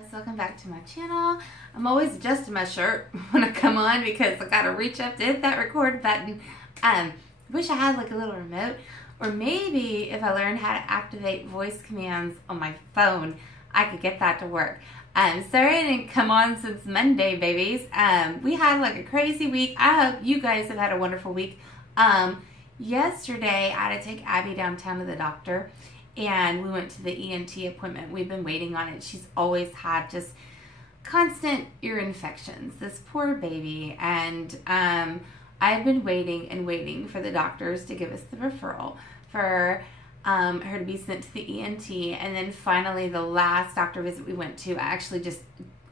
guys, welcome back to my channel. I'm always adjusting my shirt when I come on because I gotta reach up to hit that record button. Wish I had like a little remote, or maybe if I learned how to activate voice commands on my phone, I could get that to work. Sorry I didn't come on since Monday, babies. We had like a crazy week. I hope you guys have had a wonderful week. Yesterday I had to take Abby downtown to the doctor, and we went to the ENT appointment. We've been waiting on it. She's always had just constant ear infections, this poor baby. And I've been waiting and waiting for the doctors to give us the referral for her to be sent to the ENT. And then finally, the last doctor visit we went to, I actually just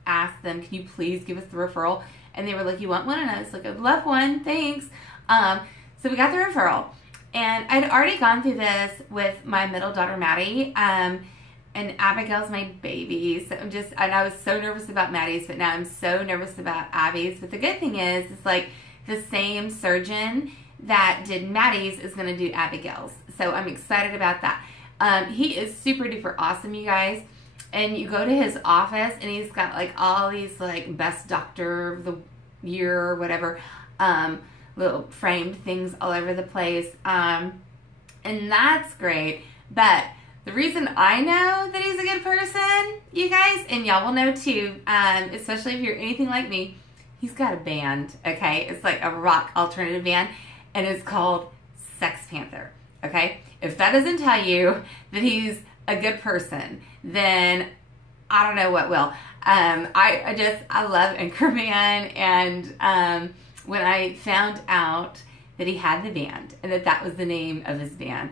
asked them, can you please give us the referral? And they were like, you want one? And I was like, I'd love one, thanks. So we got the referral. And I'd already gone through this with my middle daughter, Maddie, and Abigail's my baby. So and I was so nervous about Maddie's, but now I'm so nervous about Abby's. But the good thing is, it's like the same surgeon that did Maddie's is going to do Abigail's. So I'm excited about that. He is super duper awesome, you guys. And you go to his office, and he's got like all these like best doctor of the year or whatever, little framed things all over the place. And that's great. But the reason I know that he's a good person, you guys, and y'all will know too, especially if you're anything like me, he's got a band, okay? It's like a rock alternative band, and it's called Sex Panther, okay? If that doesn't tell you that he's a good person, then I don't know what will. I love Anchorman, and when I found out that he had the band and that was the name of his band,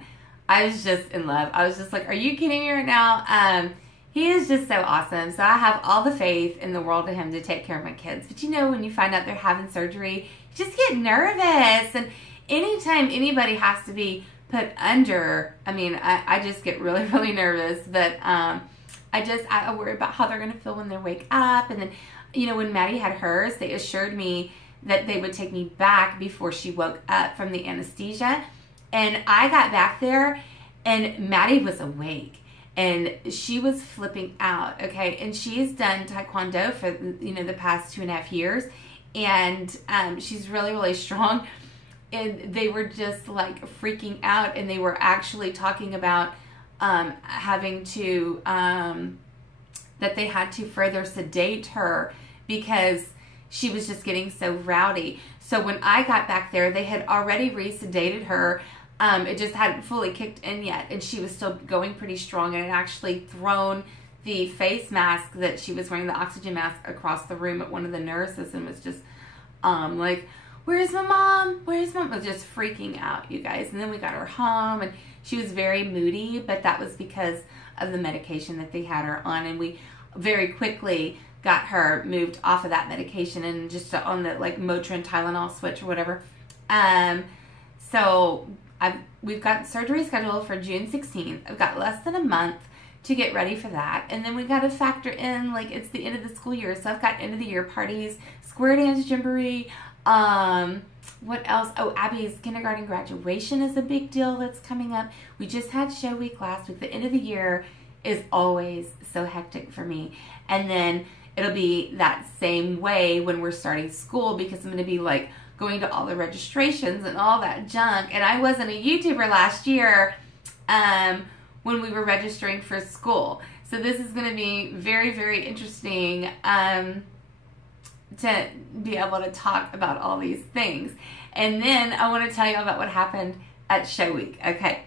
I was just in love. I was just like, are you kidding me right now? He is just so awesome. So I have all the faith in the world in him to take care of my kids. But you know, when you find out they're having surgery, you just get nervous. And anytime anybody has to be put under, I mean, I just get really, really nervous. But I worry about how they're going to feel when they wake up. And then, you know, when Maddie had hers, they assured me that they would take me back before she woke up from the anesthesia. And I got back there, and Maddie was awake, and she was flipping out, okay? And she's done Taekwondo for, you know, the past 2.5 years, and she's really, really strong. And they were just like freaking out, and they were actually talking about having to, that they had to further sedate her because she was just getting so rowdy. So when I got back there, they had already re-sedated her. It just hadn't fully kicked in yet, and she was still going pretty strong, and had actually thrown the face mask that she was wearing, the oxygen mask, across the room at one of the nurses, and was just like, where's my mom? Where's mom? Was just freaking out, you guys. And then we got her home, and she was very moody, but that was because of the medication that they had her on, and we very quickly got her moved off of that medication and just on the like Motrin Tylenol switch or whatever. So we've got surgery scheduled for June 16th. I've got less than a month to get ready for that. And then we got to factor in, like, it's the end of the school year. So I've got end of the year parties, square dance jamboree. What else? Oh, Abby's kindergarten graduation is a big deal that's coming up. We just had show week last week. The end of the year is always so hectic for me. And then it'll be that same way when we're starting school, because I'm going to be like going to all the registrations and all that junk. And I wasn't a YouTuber last year when we were registering for school. So this is going to be very, very interesting to be able to talk about all these things. And then I want to tell you about what happened at show week. Okay,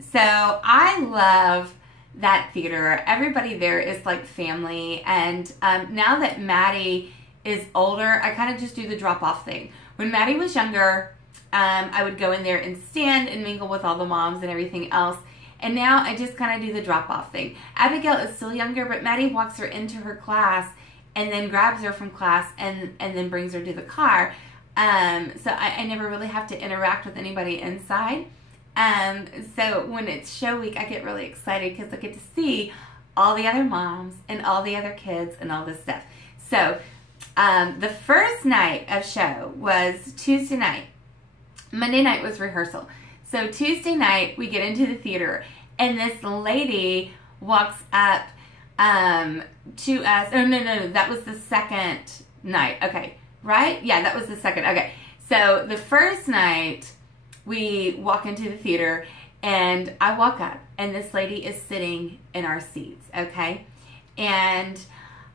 so I love that theater. Everybody there is like family, and now that Maddie is older, I kind of just do the drop-off thing. When Maddie was younger, I would go in there and stand and mingle with all the moms and everything else, and now I just kind of do the drop-off thing. Abigail is still younger, but Maddie walks her into her class and then grabs her from class and then brings her to the car. So I never really have to interact with anybody inside. So when it's show week, I get really excited because I get to see all the other moms and all the other kids and all this stuff. So the first night of show was Tuesday night. Monday night was rehearsal. So Tuesday night we get into the theater, and this lady walks up to us. Oh, no, that was the second night. Okay, right? Yeah, that was the second. Okay, so the first night we walk into the theater and I walk up and this lady is sitting in our seats, okay? And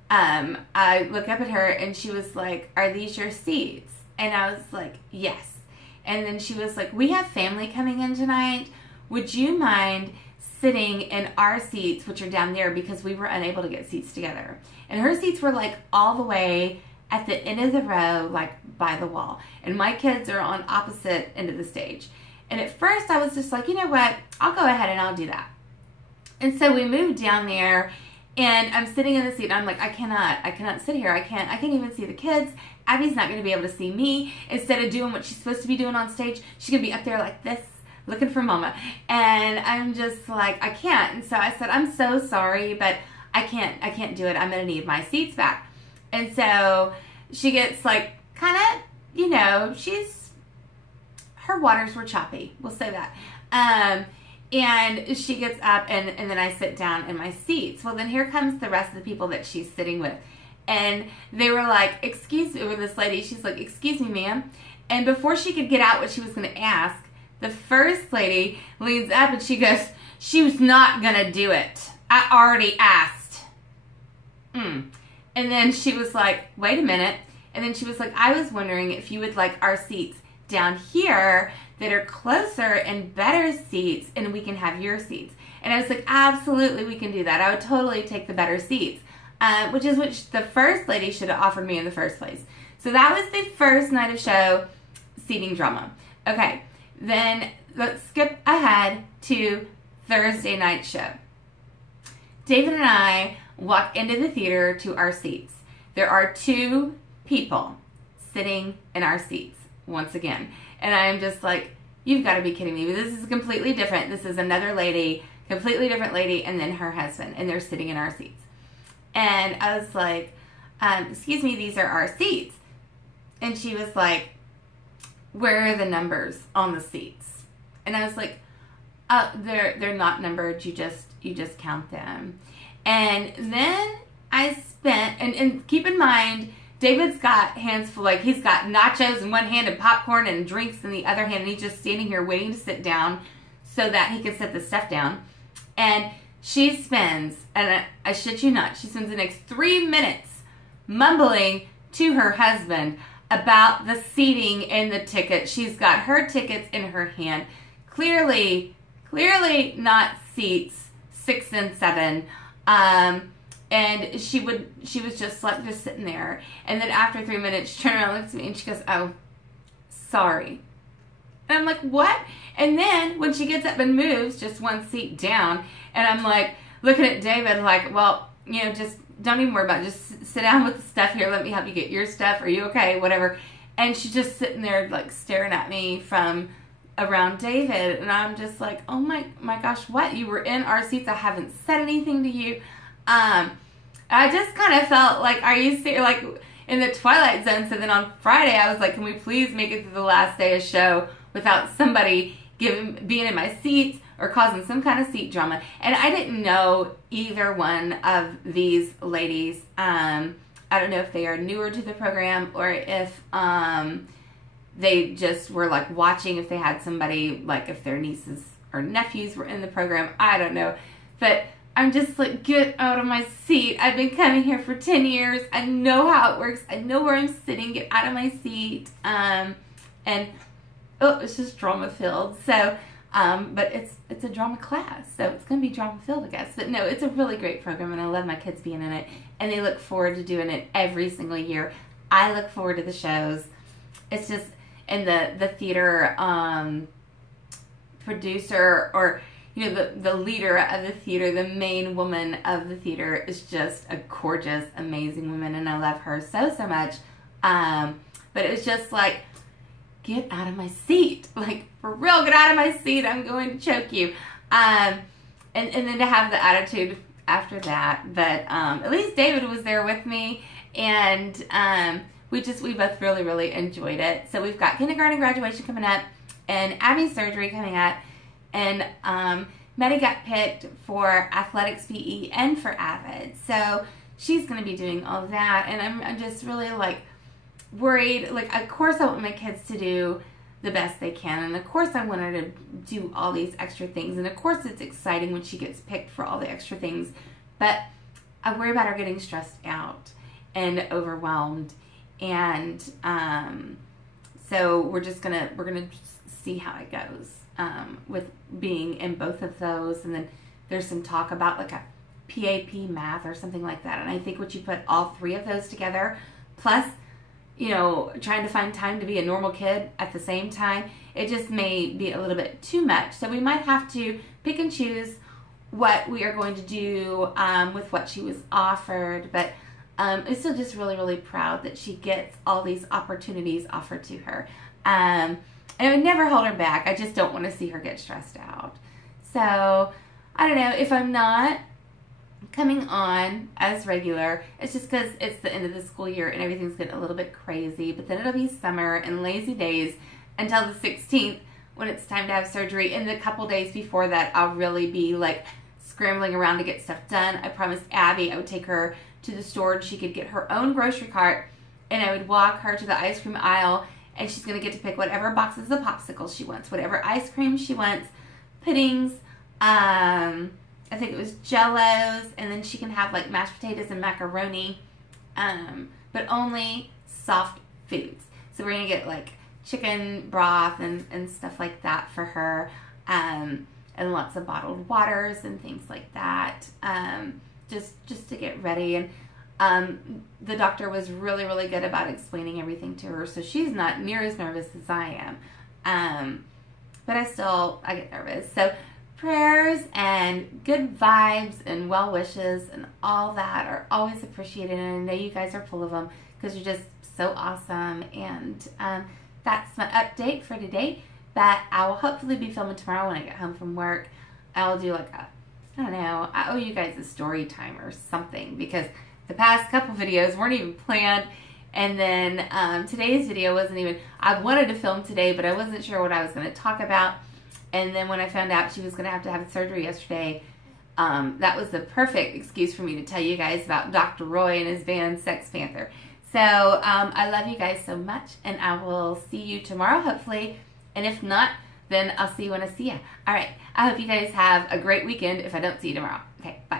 I look up at her and she was like, "Are these your seats?" And I was like, "Yes." And then she was like, "We have family coming in tonight. Would you mind sitting in our seats, which are down there, because we were unable to get seats together." And her seats were like all the way at the end of the row, like by the wall. And my kids are on opposite end of the stage. And at first I was just like, you know what? I'll go ahead and I'll do that. And so we moved down there and I'm sitting in the seat and I'm like, I cannot sit here. I can't even see the kids. Abby's not going to be able to see me. Instead of doing what she's supposed to be doing on stage, she's going to be up there like this, looking for mama. And I'm just like, I can't. And so I said, "I'm so sorry, but I can't do it. I'm going to need my seats back." And so she gets like kind of, you know, her waters were choppy. We'll say that. And she gets up and then I sit down in my seats. Well, then here comes the rest of the people that she's sitting with. And they were like, "Excuse me," with this lady. She's like, "Excuse me, ma'am." And before she could get out what she was going to ask, the first lady leans up and she goes, "She was not going to do it. I already asked." And then she was like, "Wait a minute." And then she was like, "I was wondering if you would like our seats down here that are closer and better seats and we can have your seats." And I was like, "Absolutely, we can do that. I would totally take the better seats." Which the first lady should have offered me in the first place. So that was the first night of show, seating drama. Okay, then let's skip ahead to Thursday night show. David and I walk into the theater to our seats. There are 2 people sitting in our seats once again. And I'm just like, you've got to be kidding me. This is completely different. This is another lady, completely different lady, and then her husband. And they're sitting in our seats. And I was like, "Excuse me, these are our seats." And she was like, "Where are the numbers on the seats?" And I was like, they're not numbered. You just count them." And then I spent, and keep in mind, David's got hands full, like he's got nachos in one hand and popcorn and drinks in the other hand. And he's just standing here waiting to sit down so that he can set the stuff down. And she spends, and I shit you not, she spends the next 3 minutes mumbling to her husband about the seating and the ticket. She's got her tickets in her hand. Clearly not seats 6 and 7. And she was just sitting there. And then after 3 minutes, she turned around and looks at me and she goes, "Oh, sorry." And I'm like, "What?" And then when she gets up and moves just one seat down, and I'm like looking at David like, "Well, you know, just don't even worry about it. Just sit down with the stuff here. Let me help you get your stuff. Are you okay? Whatever." And she's just sitting there like staring at me from around David. And I'm just like, "Oh my gosh, what? You were in our seats. I haven't said anything to you." I just kind of felt like, are you serious? Like in the Twilight Zone. So then on Friday, I was like, "Can we please make it through the last day of show without somebody being in my seats or causing some kind of seat drama?" And I didn't know either one of these ladies. I don't know if they are newer to the program or if they just were like watching, if they had somebody, like if their nieces or nephews were in the program. I don't know. But I'm just like, get out of my seat. I've been coming here for 10 years. I know how it works. I know where I'm sitting. Get out of my seat. And it's just drama filled. So, but it's a drama class, so it's going to be drama filled, I guess. But no, it's a really great program, and I love my kids being in it, and they look forward to doing it every single year. I look forward to the shows. It's just, and the theater producer, or you know, the leader of the theater, the main woman of the theater, is just a gorgeous, amazing woman, and I love her so much. But it was just like, get out of my seat. Like, for real, get out of my seat. I'm going to choke you. And then to have the attitude after that. But at least David was there with me. And we both really enjoyed it. So we've got kindergarten graduation coming up. And Abby's surgery coming up. And Maddie got picked for athletics PE and for Avid. So she's going to be doing all of that. And I'm just really like worried. Like, of course I want my kids to do the best they can. And of course I want her to do all these extra things. And of course it's exciting when she gets picked for all the extra things. But I worry about her getting stressed out and overwhelmed. And so we're going to see how it goes with being in both of those. And then there's some talk about like a PAP math or something like that. And I think once you put all three of those together, plus, you know, trying to find time to be a normal kid at the same time, it just may be a little bit too much. So we might have to pick and choose what we are going to do with what she was offered. But I'm still just really, really proud that she gets all these opportunities offered to her. And it would never hold her back. I just don't want to see her get stressed out. So, I don't know, if I'm not coming on as regular, it's just because it's the end of the school year and everything's getting a little bit crazy. But then it'll be summer and lazy days until the 16th when it's time to have surgery. And the couple days before that, I'll really be like scrambling around to get stuff done. I promised Abby I would take her to the store and she could get her own grocery cart, and I would walk her to the ice cream aisle, and she's going to get to pick whatever boxes of popsicles she wants, whatever ice cream she wants, puddings, I think it was Jell-O's, and then she can have like mashed potatoes and macaroni, but only soft foods. So we're going to get like chicken broth and stuff like that for her, and lots of bottled waters and things like that, just to get ready. And the doctor was really, really good about explaining everything to her, so she's not near as nervous as I am. But I get nervous. So prayers and good vibes and well wishes and all that are always appreciated, and I know you guys are full of them because you're just so awesome. And that's my update for today. But I will hopefully be filming tomorrow when I get home from work. I'll do like I don't know, I owe you guys a story time or something, because the past couple videos weren't even planned. And then today's video wasn't even, I wanted to film today, but I wasn't sure what I was going to talk about. And then when I found out she was going to have surgery yesterday, that was the perfect excuse for me to tell you guys about Dr. Roy and his band Sex Panther. So I love you guys so much, and I will see you tomorrow, hopefully. And if not, then I'll see you when I see you. All right. I hope you guys have a great weekend if I don't see you tomorrow. Okay, bye.